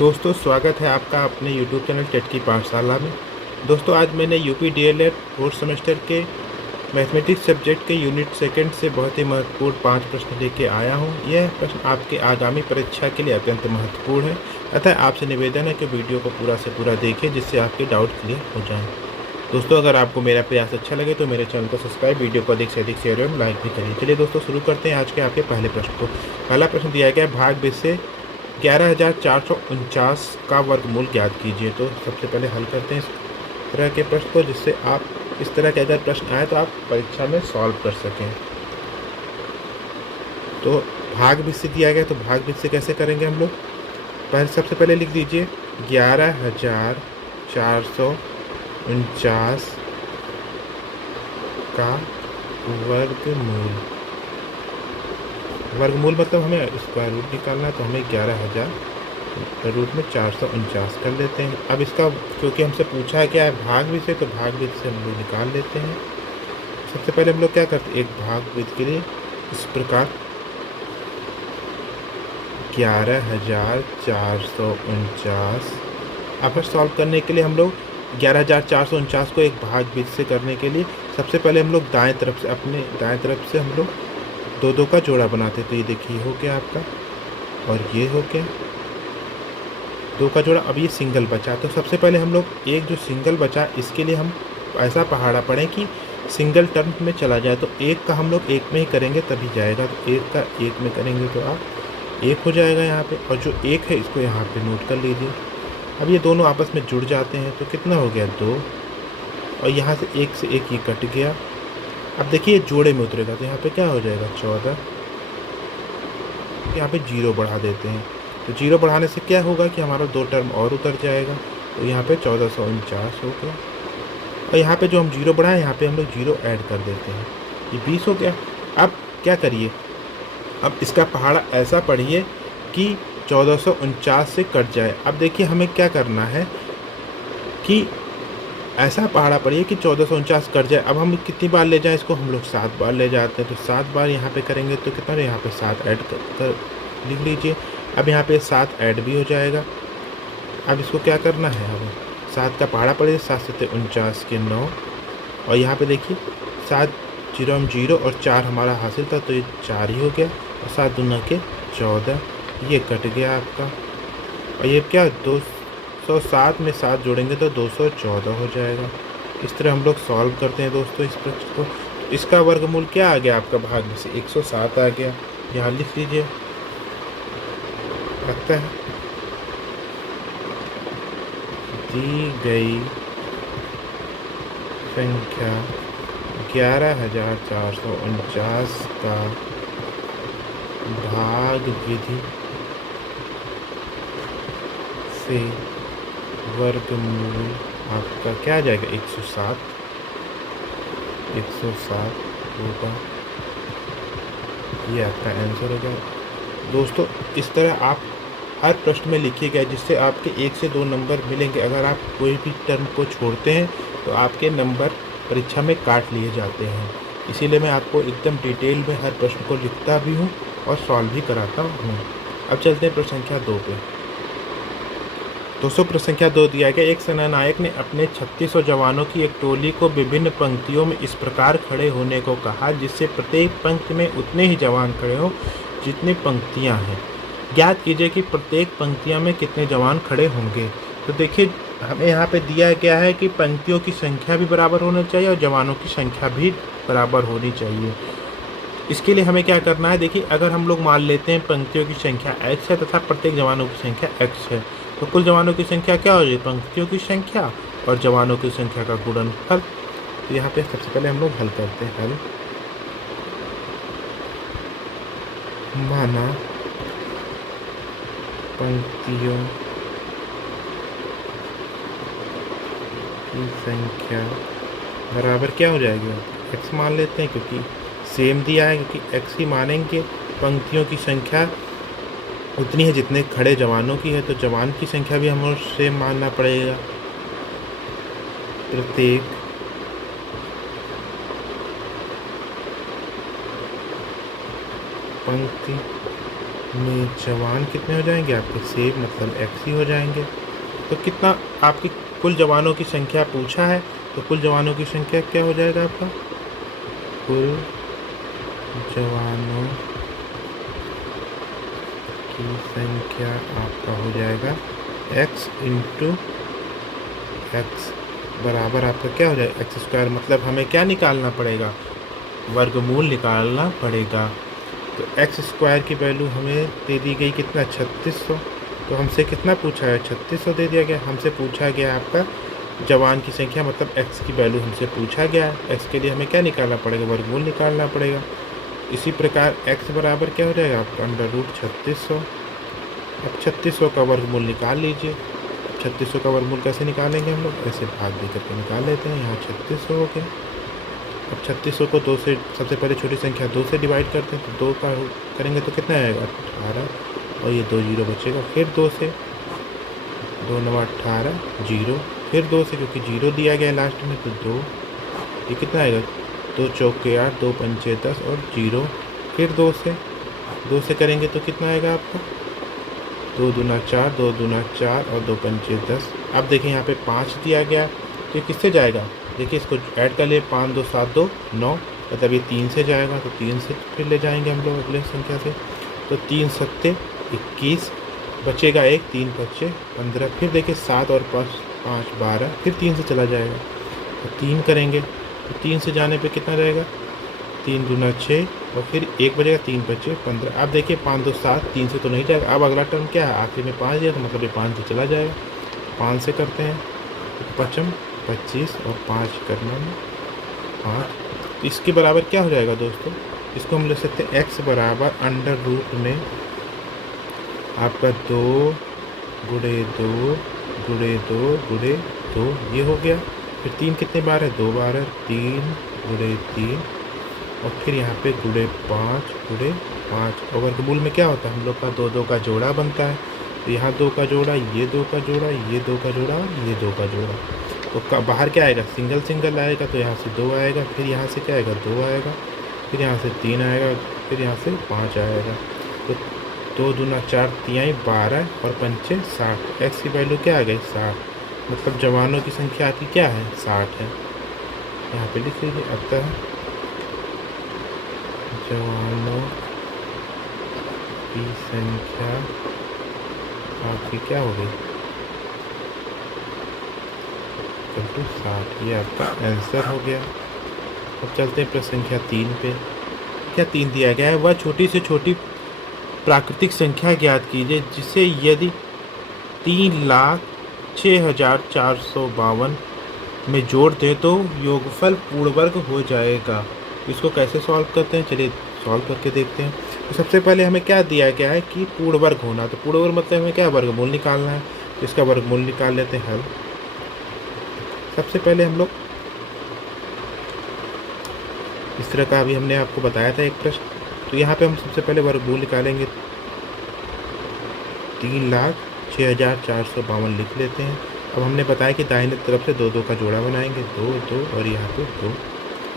दोस्तों स्वागत है आपका अपने YouTube चैनल टेट की पाठशाला में। दोस्तों आज मैंने यूपी डीएलएड फोर्थ सेमेस्टर के मैथमेटिक्स सब्जेक्ट के यूनिट सेकंड से बहुत ही महत्वपूर्ण 5 प्रश्न लेके आया हूं। यह प्रश्न आपके आगामी परीक्षा के लिए अत्यंत महत्वपूर्ण है, अतः आपसे निवेदन है कि वीडियो को पूरा से पूरा देखें जिससे आपके डाउट क्लियर हो जाएँ। दोस्तों अगर आपको मेरा प्रयास अच्छा लगे तो मेरे चैनल को सब्सक्राइब, वीडियो को अधिक से अधिक शेयर एवं लाइक भी करिए। चलिए दोस्तों शुरू करते हैं आज के आपके पहले प्रश्न को। पहला प्रश्न दिया गया भाग बी से 11,449 का वर्गमूल ज्ञात कीजिए। तो सबसे पहले हल करते हैं इस तरह के प्रश्न को, जिससे आप इस तरह के अगर प्रश्न आए तो आप परीक्षा में सॉल्व कर सकें। तो भाग बी से दिया गया, तो भाग बी से कैसे करेंगे हम लोग। सबसे पहले लिख दीजिए 11,449 का वर्गमूल मतलब हमें स्क्वायर रूट निकालना है, तो हमें 11,000 रूट में 449 कर लेते हैं। अब इसका क्योंकि हमसे पूछा है क्या है भाग भी से, तो भाग भी से हम लोग निकाल लेते हैं। सबसे पहले हम लोग क्या करते हैं, एक भाग वृत्त के लिए इस प्रकार 11,449। अब सॉल्व करने के लिए हम लोग 11,449 को एक भाग वृत्त से करने के लिए सबसे पहले हम लोग दाएं तरफ से अपने दाएं तरफ से हम लोग दो का जोड़ा बनाते। तो ये देखिए हो गया आपका, और ये हो गया 2 का जोड़ा। अब ये सिंगल बचा, तो सबसे पहले हम लोग एक जो सिंगल बचा इसके लिए हम ऐसा पहाड़ा पड़े कि सिंगल टर्म में चला जाए। तो एक का हम लोग एक में ही करेंगे तभी जाएगा, तो एक का एक में करेंगे तो आप एक हो जाएगा यहाँ पे, और जो एक है इसको यहाँ पे नोट कर लीजिए। अब ये दोनों आपस में जुड़ जाते हैं, तो कितना हो गया 2, और यहाँ से एक ये कट गया। अब देखिए जोड़े में उतरेगा, तो यहाँ पे क्या हो जाएगा 14। यहाँ पे 0 बढ़ा देते हैं, तो 0 बढ़ाने से क्या होगा कि हमारा 2 टर्म और उतर जाएगा, तो यहाँ पे 1449 हो गया। और यहाँ पे जो हम 0 बढ़ाएं यहाँ पे हम लोग 0 ऐड कर देते हैं, ये 20 हो गया। अब क्या करिए, अब इसका पहाड़ा ऐसा पढ़िए कि 1449 से कट जाए। अब देखिए हमें क्या करना है कि ऐसा पहाड़ा पड़िए कि 1449 कट जाए। अब हम कितनी बार ले जाएं इसको, हम लोग 7 बार ले जाते हैं, तो 7 बार यहाँ पे करेंगे तो कितना, यहाँ पे 7 ऐड कर लिख लीजिए। अब यहाँ पे 7 ऐड भी हो जाएगा। अब इसको क्या करना है, अब 7 का पहाड़ा पड़िए, 7 से 49 के 9, और यहाँ पे देखिए 7 0 हम 0 और 4 हमारा हासिल था, तो ये 4 ही हो गया, और 7 दूना के 14, ये कट गया आपका। और ये क्या 207 में 7 जोड़ेंगे तो 214 हो जाएगा। इस तरह हम लोग सॉल्व करते हैं दोस्तों इस प्रश्न को। इसका वर्गमूल क्या आ गया आपका भाग में से 107 आ गया, यहाँ लिख लीजिए। लगता है दी गई संख्या 11,449 का भाग विधि से वर्गमूल आपका क्या आ जाएगा 107 होगा, ये आपका आंसर होगा। दोस्तों इस तरह आप हर प्रश्न में लिखिएगा, जिससे आपके 1 से 2 नंबर मिलेंगे। अगर आप कोई भी टर्म को छोड़ते हैं तो आपके नंबर परीक्षा में काट लिए जाते हैं। इसीलिए मैं आपको एकदम डिटेल में हर प्रश्न को लिखता भी हूँ और सॉल्व भी कराता हूँ। अब चलते हैं प्रश्न संख्या 2 पे। दोस्तों प्रश्न संख्या 2 दिया गया, एक सेनानायक ने अपने 3600 जवानों की एक टोली को विभिन्न पंक्तियों में इस प्रकार खड़े होने को कहा जिससे प्रत्येक पंक्ति में उतने ही जवान खड़े हों जितनी पंक्तियां हैं। ज्ञात कीजिए कि प्रत्येक पंक्तियां में कितने जवान खड़े होंगे। तो देखिए हमें यहाँ पे दिया गया है कि पंक्तियों की संख्या भी बराबर होनी चाहिए और जवानों की संख्या भी बराबर होनी चाहिए। इसके लिए हमें क्या करना है, देखिए अगर हम लोग मान लेते हैं पंक्तियों की संख्या x है तथा प्रत्येक जवानों की संख्या x है, तो कुल जवानों की संख्या क्या हो जाएगी, पंक्तियों की संख्या और जवानों की संख्या का गुणनफल। तो यहाँ पे सबसे पहले हम लोग हल करते हैं। हल माना पंक्तियों की संख्या बराबर क्या हो जाएगी, x मान लेते हैं क्योंकि सेम दिया है, क्योंकि x ही मानेंगे। पंक्तियों की संख्या उतनी है जितने खड़े जवानों की है, तो जवान की संख्या भी हमें सेम मानना पड़ेगा। प्रत्येक पंक्ति में जवान कितने हो जाएंगे आपके? सेब मतलब एक्स ही हो जाएंगे। तो कितना आपकी कुल जवानों की संख्या पूछा है, तो कुल जवानों की संख्या क्या हो जाएगा आपका? कुल जवानों की संख्या आपका हो जाएगा x इंटू एक्स बराबर आपका क्या हो जाएगा? X square. मतलब हमें क्या निकालना पड़ेगा? वर्गमूल निकालना पड़ेगा। तो एक्स स्क्वायर की वैल्यू हमें दे दी गई कितना? 3600। तो हमसे कितना पूछा है? 3600 दे दिया गया। हमसे पूछा गया आपका जवान की संख्या, मतलब एक्स की वैल्यू हमसे पूछा गया है। एक्स के लिए हमें क्या निकालना पड़ेगा? वर्गमूल निकालना पड़ेगा। इसी प्रकार x बराबर क्या हो जाएगा आपका? Under root 3600। अब 3600 का वर्गमूल निकाल लीजिए। 3600 का वर्गमूल कैसे निकालेंगे हम लोग? ऐसे भाग दे करके निकाल लेते हैं। यहाँ 3600 हो गया। अब 3600 को 2 से, सबसे पहले छोटी संख्या 2 से डिवाइड करते हैं, तो 2 का करेंगे तो कितना आएगा? 18। और ये 2 जीरो बचेगा। फिर 2 से, 2 9 18 जीरो। फिर 2 से, क्योंकि जीरो दिया गया लास्ट में, तो 2। ये कितना आएगा? 2 चौके 8, 2 पंचे 10 और जीरो। फिर 2 से करेंगे तो कितना आएगा आपका? 2 दूना 4, 2 दूना 4 और 2 पंचे 10। अब देखिए यहाँ पे 5 दिया गया, तो ये किससे जाएगा? देखिए इसको ऐड कर लिए, 5 2 7 2 9, मतलब ये 3 से जाएगा। तो 3 से फिर ले जाएंगे हम लोग अगले संख्या से। तो 3 सत्ते 21, बचेगा 1, 3 बचे 15। फिर देखिए 7 और 5 12, फिर 3 से चला जाएगा। तो 3 करेंगे, तो 3 से जाने पे कितना रहेगा? 3 दूना 6 और फिर 1 बचेगा, 3 बचे 15। अब देखिए 5 2 7, 3 से तो नहीं जाएगा। अब अगला टर्म क्या है? आखिर में 5 दिया, तो मतलब ये 5 से चला जाएगा। 5 से करते हैं तो 5 25 और 5 करने में 5। इसके बराबर क्या हो जाएगा दोस्तों? इसको हम लिख सकते हैं x बराबर अंडर रूट में आपका 2 गुणे 2 गुणे 2 गुणे 2, ये हो गया। फिर 3 कितने बार है? 2 बार है। 3 गुणे 3 और फिर यहाँ पे गुणे 5 गुणे 5। और वर्गमूल में क्या होता है? हम लोग का 2 2 का जोड़ा बनता है। तो यहाँ 2 का जोड़ा, ये 2 का जोड़ा, ये 2 का जोड़ा और ये 2 का जोड़ा। तो बाहर क्या आएगा? सिंगल सिंगल आएगा, तो यहाँ से 2 आएगा। फिर यहाँ से क्या आएगा? 2 आएगा। फिर यहाँ से 3 आएगा। फिर यहाँ से 5 आएगा। तो 2 दूना 4 तिहाई 12 और पंचे 60। एक्स की वैल्यू क्या आ गई? 60। मतलब जवानों की संख्या आपकी क्या है? 60 है। यहाँ पे लिख लीजिए। अतः जवानों की संख्या आपकी क्या हो गई? Equal to 60। ये आपका आंसर हो गया। अब चलते हैं प्रश्न संख्या 3 पे। क्या 3 दिया गया है? वह छोटी से छोटी प्राकृतिक संख्या ज्ञात कीजिए जिसे यदि 3,06,452 में जोड़ दें तो योगफल पूर्ण वर्ग हो जाएगा। इसको कैसे सॉल्व करते हैं? चलिए सॉल्व करके देखते हैं। तो सबसे पहले हमें क्या दिया गया है कि पूर्ण वर्ग होना। तो पूर्ण वर्ग मतलब हमें क्या? वर्गमूल निकालना है। तो इसका वर्गमूल निकाल लेते हैं हल। सबसे पहले हम लोग इस तरह का अभी हमने आपको बताया था एक प्रश्न। तो यहाँ पे हम सबसे पहले वर्गमूल निकालेंगे। 3,06,452 लिख लेते हैं। अब हमने बताया कि दाहिने तरफ से 2 2 का जोड़ा बनाएंगे, 2 2 और यहाँ पे 2।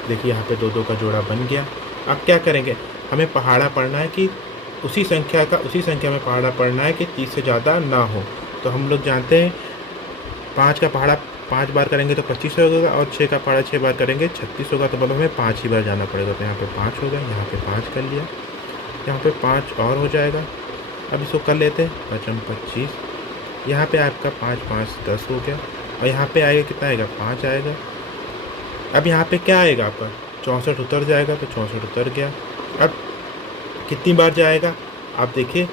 देखिए यहाँ पे 2 2 का जोड़ा बन गया। अब क्या करेंगे? हमें पहाड़ा पढ़ना है कि उसी संख्या में पहाड़ा पढ़ना है कि 30 से ज़्यादा ना हो। तो हम लोग जानते हैं 5 का पहाड़ा 5 बार करेंगे तो 25 होगा और 6 का पहाड़ा 6 बार करेंगे 36 होगा। तो मतलब हमें 5 ही बार जाना पड़ेगा। तो यहाँ पे 5 होगा, यहाँ पे 5 कर लिया, यहाँ पे 5 और हो जाएगा। अब इसको कर लेते हैं 5 25। यहाँ पे आपका 5 5 10 हो गया और यहाँ पे आएगा कितना आएगा? 5 आएगा। अब यहाँ पे क्या आएगा आपका? 64 उतर जाएगा, तो 64 उतर गया। अब कितनी बार जाएगा? आप देखिए,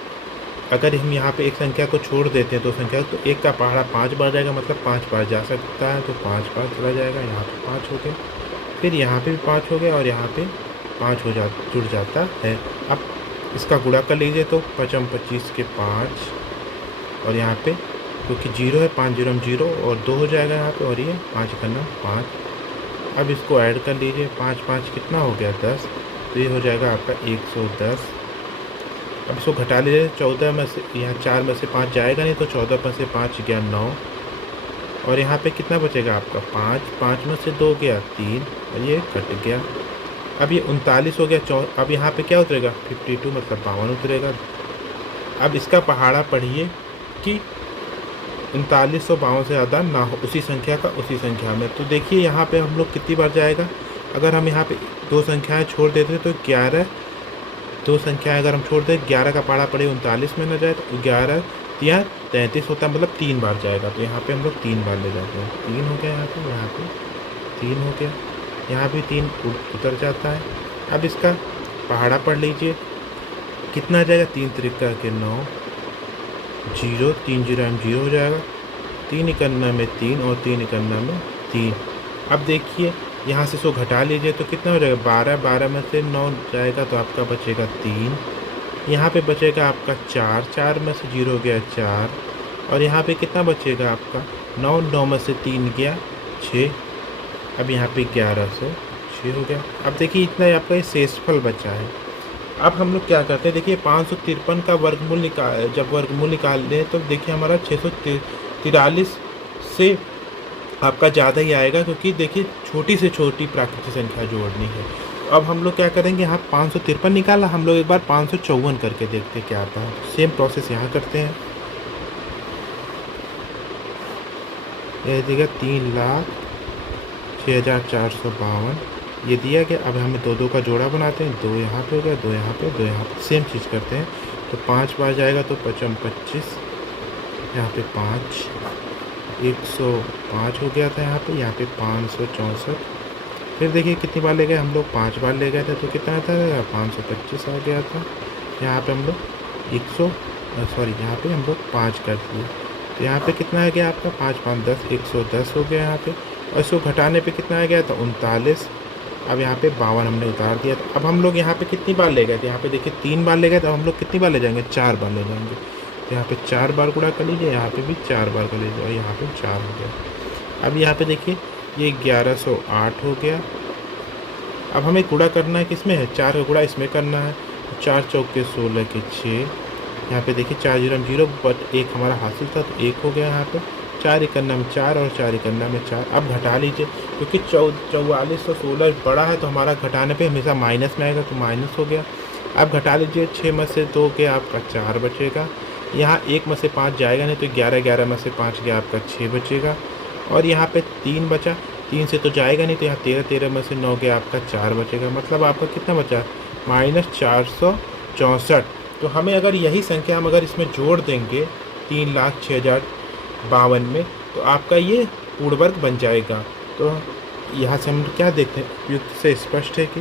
अगर हम यहाँ पे एक संख्या को छोड़ देते हैं तो संख्या, तो एक का पहाड़ा 5 बार जाएगा, मतलब 5 बार जा सकता है। तो 5 बार चला जाएगा। यहाँ पे 5 हो गया, फिर यहाँ पे भी 5 हो गया और यहाँ पे 5 जुड़ जाता है। अब इसका गुणा कर लीजिए तो 5 25 के 5 और यहाँ पे क्योंकि 0 है 5 0 0 और 2 हो जाएगा यहाँ पे, और ये 5 करना 5। अब इसको ऐड कर लीजिए। 5 5 कितना हो गया? 10। तो ये हो जाएगा आपका 110। अब इसको घटा लीजिए। 14 में से यहाँ 4 में से 5 जाएगा नहीं, तो 14 में से 5 गया 9 और यहाँ पे कितना बचेगा आपका? 5 5 में से 2 गया 3 और ये कट गया। अब ये 39 हो गया। अब यहाँ पे क्या उतरेगा? 52 मतलब 52 उतरेगा। अब इसका पहाड़ा पढ़िए कि 3952 से ज़्यादा ना हो उसी संख्या का उसी संख्या में। तो देखिए यहाँ पे हम लोग कितनी बार जाएगा, अगर हम यहाँ पे दो संख्याएं छोड़ देते तो 11, दो संख्याएं अगर हम छोड़ दें 11 का पहाड़ा पड़े 39 में न जाए तो 11 या 33 होता है, मतलब 3 बार जाएगा। तो यहाँ पे हम लोग 3 बार ले जाते हैं, 3 हो गया यहाँ पे 3 हो गया, यहाँ भी 3 उतर जाता है। अब इसका पहाड़ा पढ़ लीजिए, कितना जाएगा, 3 त्रिका के 9, 0, 3 0 0 हो जाएगा, 3 इकन्ना में 3 और 3 इकन्ना में 3। अब देखिए यहाँ से 100 घटा लीजिए तो कितना हो जाएगा, 12, 12 में से 9 जाएगा तो आपका बचेगा 3, यहाँ पे बचेगा आपका 4, 4 में से 0 गया 4, और यहाँ पे कितना बचेगा आपका 9, 9 में से 3 गया 6, अब यहाँ पे 11 से 6 हो गया। अब देखिए इतना ही आपका शेषफल बचा है। अब हम लोग क्या करते हैं, देखिए 553 का वर्गमूल जब वर्गमूल निकाल लें तो देखिए हमारा 643 से आपका ज़्यादा ही आएगा, क्योंकि देखिए छोटी से छोटी प्राकृतिक संख्या जोड़नी है। अब हम लोग क्या करेंगे, यहाँ 553 निकाला, हम लोग एक बार 554 करके देखते क्या आता है। सेम प्रोसेस यहाँ करते हैं। यह देगा 3,06,452 ये दिया गया। अब हमें दो का जोड़ा बनाते हैं, 2 यहाँ पे हो गया, 2 यहाँ पे, 2 यहाँ पे, सेम चीज़ करते हैं। तो 5 बार जाएगा तो 55 25, यहाँ पे 5, 105 हो गया था यहाँ पे 564। फिर देखिए कितनी बार ले गए हम लोग, 5 बार ले गए थे तो कितना था, 525 आ गया था। यहाँ पे हम लोग यहाँ पे हम लोग 5 कर दिए तो यहाँ पे कितना आ गया आपका, 5 5 10, 110 हो गया यहाँ पे। और इसको घटाने पे कितना आ गया था, 39। अब यहाँ पे 52 हमने उतार दिया। तो अब हम लोग यहाँ पे कितनी बार ले गए थे, यहाँ पे देखिए 3 बार ले गए, तो हम लोग कितनी बार ले जाएंगे, 4 बार ले जाएंगे। तो यहाँ पे 4 बार गुणा कर लीजिए, यहाँ पे भी 4 बार कर लीजिए, और यहाँ पे 4 हो गया। अब यहाँ पे देखिए ये 1108 हो गया। अब हमें गुणा करना है, किसमें है, 4 का गुणा इसमें करना है। 4 चौके 16 के 6, यहाँ पे देखिए 4 0 0 बट 1 हमारा हासिल था तो 1 हो गया यहाँ पे। 4 इकन्ना में 4 और 4 इकन्ना में 4। अब घटा लीजिए, क्योंकि 4416 बड़ा है तो हमारा घटाने पे हमेशा माइनस में आएगा, तो माइनस हो गया। अब घटा लीजिए, 6 में से 2 गया आपका 4 बचेगा। यहाँ 1 में से 5 जाएगा नहीं तो 11 11 में से 5 गया आपका 6 बचेगा। और यहाँ पे 3 बचा, 3 से तो जाएगा नहीं तो यहाँ 13 13 में से 9 गया आपका 4 बचेगा। मतलब आपका कितना बचा, -464। तो हमें अगर यही संख्या हम अगर इसमें जोड़ देंगे 3,06,052 में तो आपका ये पूर्ण वर्ग बन जाएगा। तो यहाँ से हम क्या देखते हैं, उपयुक्त से स्पष्ट है कि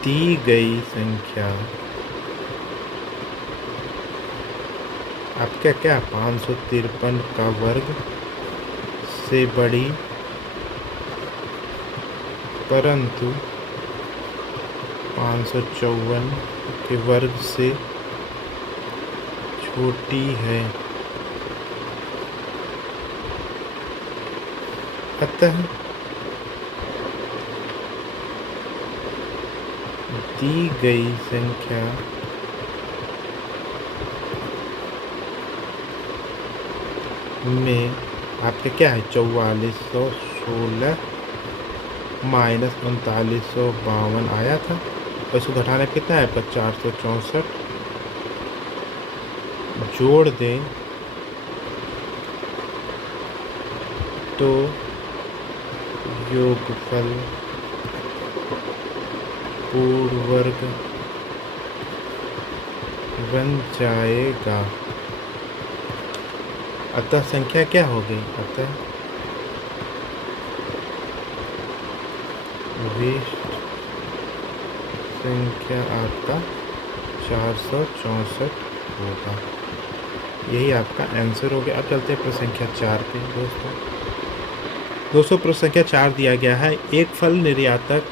दी गई संख्या आपका क्या 553 का वर्ग से बड़ी परंतु 554 के वर्ग से छोटी है। अतः दी गई संख्या में आपका क्या है, 4416 माइनस 3952 आया था। और इसको घटाने पे कितना है आपका 464। जोड़ दें तो योगफल पूर्ण वर्ग बन जाएगा। अतः संख्या क्या हो गई, अतः विशिष्ट संख्या आपका 464 होगा। यही आपका आंसर हो गया। अब चलते हैं प्रश्न संख्या 4 पे दोस्तों प्रश्न संख्या 4 दिया गया है, एक फल निर्यातक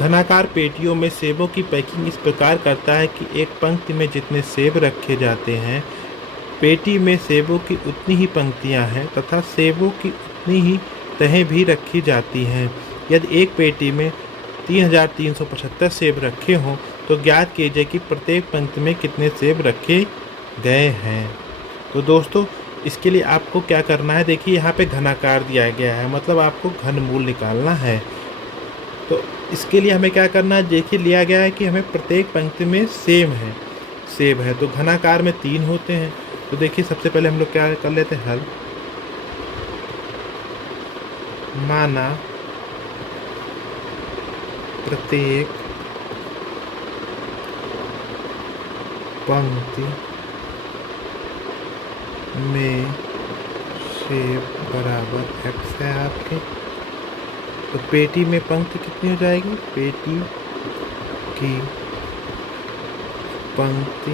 घनाकार पेटियों में सेबों की पैकिंग इस प्रकार करता है कि एक पंक्ति में जितने सेब रखे जाते हैं पेटी में सेबों की उतनी ही पंक्तियां हैं तथा सेबों की उतनी ही तहें भी रखी जाती हैं। यदि एक पेटी में 3375 सेब रखे हों तो ज्ञात कीजिए कि प्रत्येक पंक्ति में कितने सेब रखे गए हैं। तो दोस्तों इसके लिए आपको क्या करना है, देखिए यहाँ पे घनाकार दिया गया है, मतलब आपको घनमूल निकालना है। तो इसके लिए हमें क्या करना है, देखिए लिया गया है कि हमें प्रत्येक पंक्ति में सेब है, तो घनाकार में 3 होते हैं। तो देखिए सबसे पहले हम लोग क्या कर लेते हैं, हल। माना प्रत्येक पंक्ति में सेब बराबर x है आपके। तो पेटी में पंक्ति कितनी हो जाएगी, पेटी की पंक्ति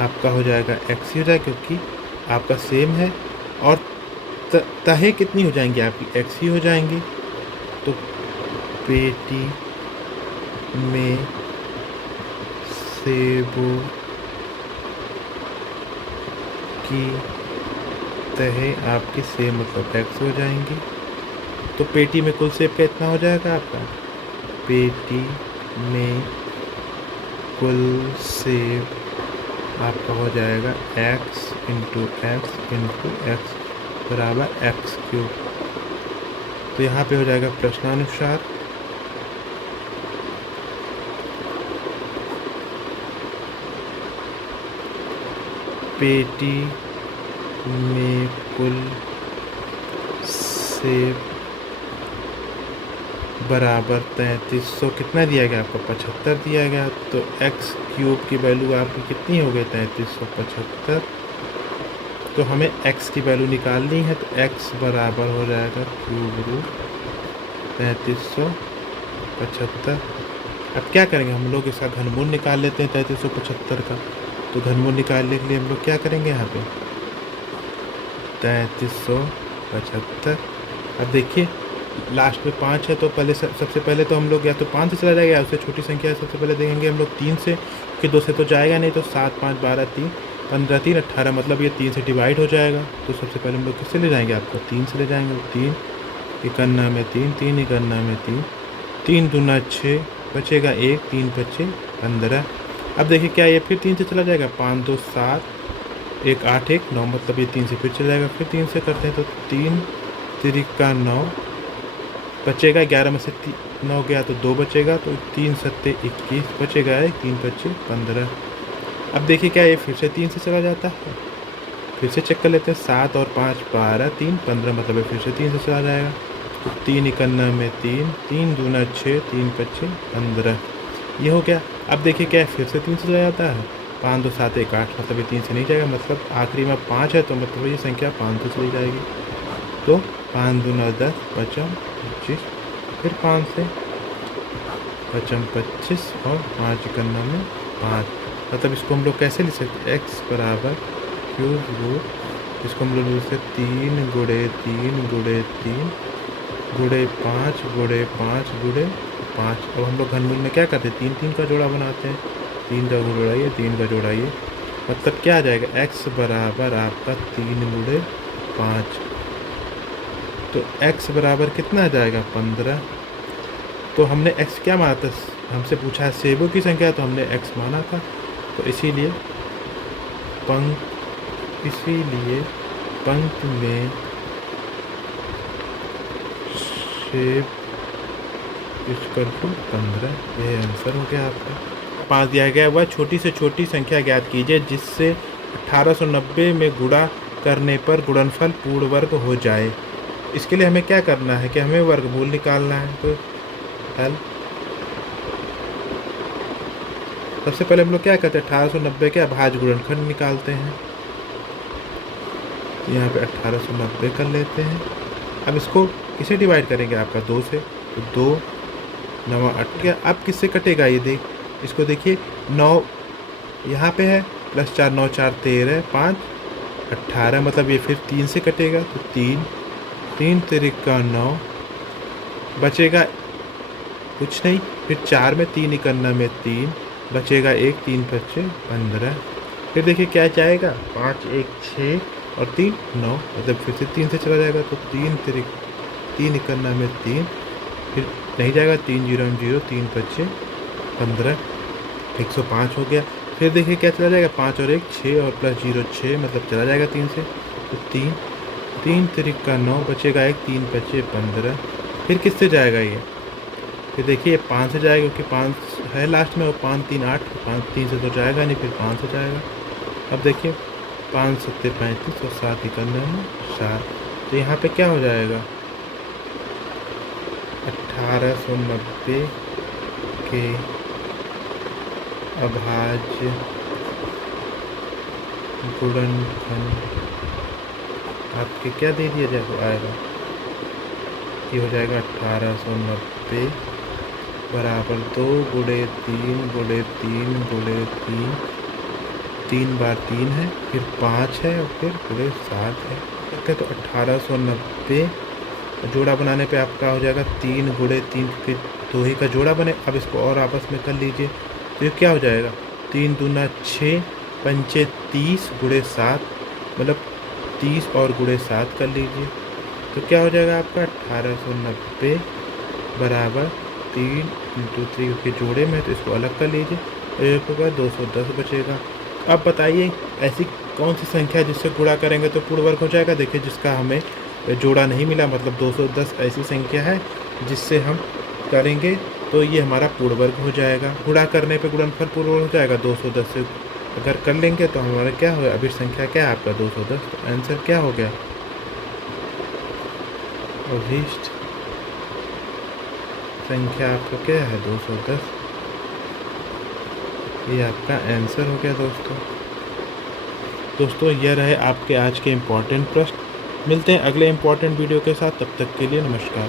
आपका हो जाएगा x ही हो जाएगा, क्योंकि आपका सेम है। और तहे कितनी हो जाएंगी आपकी, x ही हो जाएंगी। तो पेटी में सेबों की तहे आपकी सेम मतलब x हो जाएंगी। तो पेटी में कुल सेब का इतना हो जाएगा आपका, पेटी में कुल सेब आपका हो जाएगा x इंटू एक्स बराबर x³। तो यहाँ पे हो जाएगा प्रश्नानुसार पेटी में कुल सेब बराबर 3300 कितना दिया गया आपका, 75 दिया गया। तो x³ की वैल्यू आपकी कितनी हो गई, 3375। तो हमें x की वैल्यू निकालनी है, तो x बराबर हो जाएगा ³ 3375। अब क्या करेंगे, हम लोग इसका घनमूल निकाल लेते हैं 3375 का। तो घनमूल निकालने के लिए हम लोग क्या करेंगे, यहाँ पे 3375। अब देखिए लास्ट में 5 है, तो पहले सबसे पहले तो हम लोग या तो 5 से चला जाएगा, या उससे छोटी संख्या है सबसे पहले देखेंगे हम लोग 3 से, कि 2 से तो जाएगा नहीं। तो 7 5 12 3 15 3 18, मतलब ये 3 से डिवाइड हो जाएगा। तो सबसे पहले हम लोग किससे ले जाएंगे, आपको 3 से ले जाएंगे। 3 इकन्ना में 3, 3 इकन्ना में 3, 3 दूना 6, बचेगा 1, 3 बचे 15। अब देखिए क्या ये फिर 3 से चला जाएगा, 5 2 7, 1 8 1 9, मतलब ये 3 से फिर चला जाएगा। फिर 3 से करते हैं, तो 3 3 9, बचेगा 11 में से 9 गया तो 2 बचेगा, तो 3 7 21 बचेगा 1, 3 25 15। अब देखिए क्या ये फिर से 3 से चला जाता है, फिर से चेक कर लेते हैं। 7 और 5 12 3 15, मतलब फिर से 3 से चला जाएगा। तो 3 इकन्ना में 3, 3 दूना 6, 3 25 15, ये हो गया। अब देखिए क्या फिर से 3 से चला जाता है, 5 2 7 1 8, मतलब ये 3 से नहीं जाएगा, मतलब आखिरी में 5 है, तो मतलब ये संख्या 5 से चली जाएगी। तो 5 दूना 10, 25 25, फिर 5 से 25 25, और 5 इकन्ना में 5, मतलब इसको हम लोग कैसे लिख सकते हैं, x बराबर ³ इसको हम लोग लिख सकते 3 गुणे 3 गुणे 3 गुणे 5 गुणे 5 गुणे 5। अब हम लोग घनमूल में क्या करते हैं, 3 3 का जोड़ा बनाते हैं, 3 का जोड़ा ये, 3 का जोड़ा ये, मतलब क्या आ जाएगा, x बराबर आपका 3 गुणे 5। तो x बराबर कितना आ जाएगा, 15। तो हमने x क्या माना था, हमसे पूछा है सेबों की संख्या, तो हमने x माना था। तो इसीलिए पंक्ति में सेब इक्वल टू 15, यह आंसर हो गया आपका। 5 दिया गया, वह छोटी से छोटी संख्या ज्ञात कीजिए जिससे 1890 में गुणा करने पर गुणनफल पूर्ण वर्ग हो जाए। इसके लिए हमें क्या करना है कि हमें वर्गमूल निकालना है। तो हल, सबसे पहले हम लोग क्या करते हैं, 1890 के अभाज्य गुणनखंड निकालते हैं। तो यहाँ पे 1890 कर लेते हैं। अब इसको किसे डिवाइड करेंगे, आपका 2 से, तो 2 9 8। अब किससे कटेगा ये देख, इसको देखिए 9 यहाँ पे है, प्लस 4 9 4 13 5 18, मतलब ये फिर 3 से कटेगा। तो 3 3 3 9, बचेगा कुछ नहीं, फिर 4 में 3 इकन्ना में 3, बचेगा 1, 3 25 15। फिर देखिए क्या जाएगा, 5 1 6 और 3 9, मतलब फिर से 3 से चला जाएगा। तो 3 इकन्ना में 3, फिर नहीं जाएगा, 3 0 0 3 25 15, 105 हो गया। फिर फिर देखिए क्या चला जाएगा, 5 और 1 6 और प्लस 0 6, मतलब चला जाएगा 3 से, तो 3 3 तिरिका 9 बचेगा 1, 3 बचे 15। फिर किससे जाएगा ये, फिर देखिए ये 5 से जाएगा क्योंकि 5 है लास्ट में, और 5 3 8, 5 3 से तो जाएगा नहीं, फिर 5 से जाएगा। अब देखिए 5 7 35 और 7 91 7, तो यहाँ पे क्या हो जाएगा, 1890 के अभाज्य गुणनखंड आपके क्या दे दिया जाएगा, ये हो जाएगा 1890 बराबर 2 गुणे 3 गुणे 3 गुणे 3, 3 बार 3 है, फिर 5 है और फिर गुणे 7 है। करते हैं तो 1890 जोड़ा बनाने पे आपका हो जाएगा 3 गुणे 3, फिर 2 ही का जोड़ा बने। अब इसको और आपस में कर लीजिए, तो ये क्या हो जाएगा, 3 दूना 6 पंचे 30 गुणे 7, मतलब 30 और गुणे 7 कर लीजिए, तो क्या हो जाएगा आपका 1890 बराबर 3 इंटू 3 के जोड़े में, तो इसको अलग कर लीजिए, तो एक होगा 210 बचेगा। अब बताइए ऐसी कौन सी संख्या जिससे गुणा करेंगे तो पूर्ण वर्ग हो जाएगा। देखिए जिसका हमें जोड़ा नहीं मिला, मतलब 210 ऐसी संख्या है जिससे हम करेंगे तो ये हमारा पूर्ण वर्ग हो जाएगा। गुणा करने पे गुणनफल पूर्ण वर्ग हो जाएगा। 210 से अगर कर लेंगे तो हमारा क्या होगा, अभी संख्या क्या है आपका 210, तो आंसर क्या हो गया, अभीष्ट संख्या आपका क्या है 210, ये आपका आंसर हो गया दोस्तों यह रहे आपके आज के इम्पोर्टेंट प्रश्न। मिलते हैं अगले इम्पोर्टेंट वीडियो के साथ, तब तक के लिए नमस्कार।